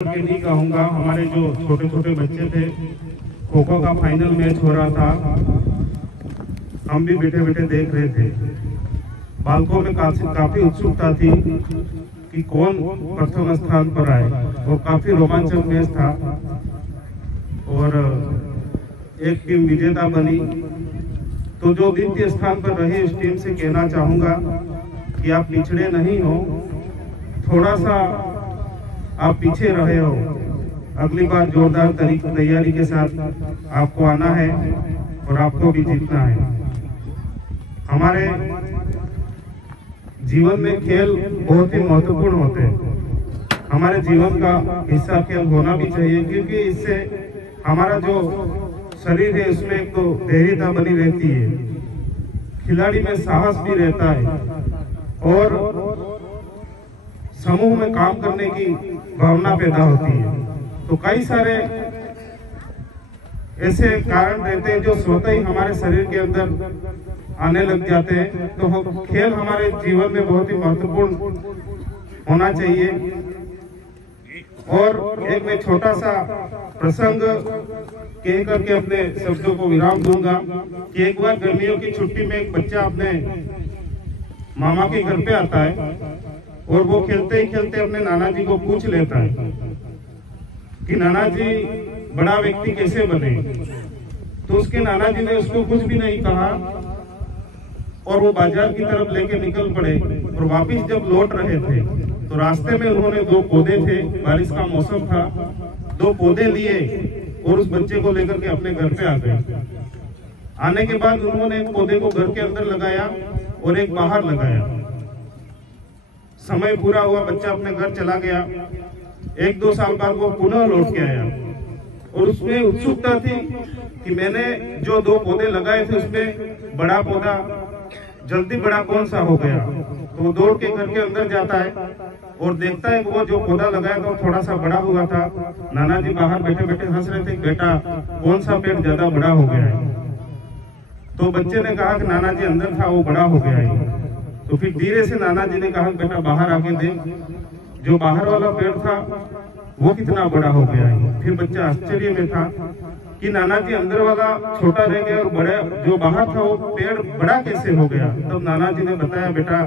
के नहीं कहूँगा, हमारे जो छोटे छोटे बच्चे थे, खो खो का फाइनल मैच हो रहा था, हम भी बैठे बैठे देख रहे थे। बालकों में काफी उत्सुकता थी कि कौन प्रथम स्थान पर आए, और काफी रोमांचक मैच था और एक टीम विजेता बनी। तो जो द्वितीय स्थान पर रही उस टीम से कहना चाहूंगा कि आप पिछड़े नहीं हो, थोड़ा सा आप पीछे रहे हो। अगली बार जोरदार तैयारी के साथ आपको आना है और आपको भी जीतना है। हमारे जीवन में खेल बहुत ही महत्वपूर्ण होते हैं। हमारे जीवन का हिस्सा खेल होना भी चाहिए, क्योंकि इससे हमारा जो शरीर है उसमें एक तो धैर्यता बनी रहती है, खिलाड़ी में साहस भी रहता है और समूह में काम करने की भावना पैदा होती है। तो कई सारे ऐसे कारण रहते हैं जो स्वतः ही हमारे शरीर के अंदर आने लग जाते हैं। तो खेल हमारे जीवन में बहुत ही महत्वपूर्ण होना चाहिए। और एक मैं छोटा सा प्रसंग कह करके अपने शब्दों को विराम दूंगा कि एक बार गर्मियों की छुट्टी में एक बच्चा अपने मामा के घर पे आता है और वो खेलते ही खेलते अपने नाना जी को पूछ लेता है कि नाना जी बड़ा व्यक्ति कैसे बने। तो उसके नाना जी ने उसको कुछ भी नहीं कहा और वो बाजार की तरफ लेके निकल पड़े। और वापस जब लौट रहे थे तो रास्ते में उन्होंने दो पौधे थे, बारिश का मौसम था, दो पौधे लिए और उस बच्चे को लेकर के अपने घर पे आ गए। आने के बाद उन्होंने एक पौधे को घर के अंदर लगाया और एक बाहर लगाया। समय पूरा हुआ, बच्चा अपने घर चला गया। 1-2 साल बाद वो पुनः लौट के आया और उसमें उत्सुकता थी कि मैंने जो 2 पौधे लगाए थे उसमें बड़ा पौधा जल्दी बड़ा कौन सा हो गया। तो वो दौड़ के घर के अंदर जाता है और देखता है कि वो जो पौधा लगाया था थोड़ा सा बड़ा हुआ था। नाना जी बाहर बैठे बैठे हंस रहे थे, बेटा कौन सा पेड़ ज्यादा बड़ा हो गया है। तो बच्चे ने कहा कि नाना जी अंदर था वो बड़ा हो गया है। तो फिर धीरे से नाना जी ने कहा बेटा बाहर आके देख, जो बाहर वाला पेड़ था वो कितना बड़ा हो गया है। फिर बच्चा आश्चर्य में था कि नाना जी अंदर वाला छोटा रह गया और बड़ा जो बाहर था वो पेड़ बड़ा कैसे हो गया। तब नाना जी ने बताया बेटा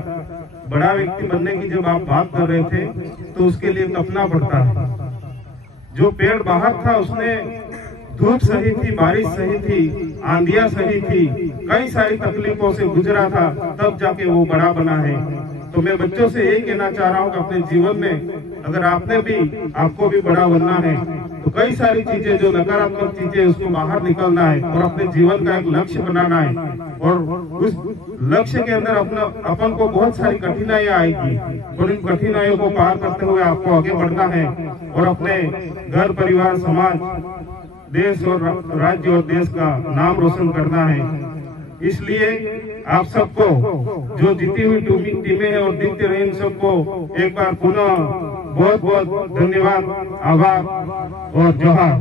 बड़ा व्यक्ति बनने की जब आप बात कर रहे थे तो उसके लिए तपना पड़ता है। जो पेड़ बाहर था उसने धूप सही थी, बारिश सही थी, आंधियां सही थी, कई सारी तकलीफों से गुजरा था, तब जाके वो बड़ा बना है। तो मैं बच्चों से यही कहना चाह रहा हूँ कि अपने जीवन में अगर आपको भी बड़ा बनना है तो कई सारी चीजें जो नकारात्मक चीजें उसको बाहर निकलना है और अपने जीवन का एक लक्ष्य बनाना है। और उस लक्ष्य के अंदर अपन को बहुत सारी कठिनाइयां आएगी और इन कठिनाइयों को पार करते हुए आपको आगे बढ़ना है और अपने घर परिवार समाज देश और राज्य और देश का नाम रोशन करना है। इसलिए आप सबको जो जीती हुई टीमें हैं और जीतते रहे इन सबको एक बार पुनः बहुत बहुत धन्यवाद, आभार और जोहार।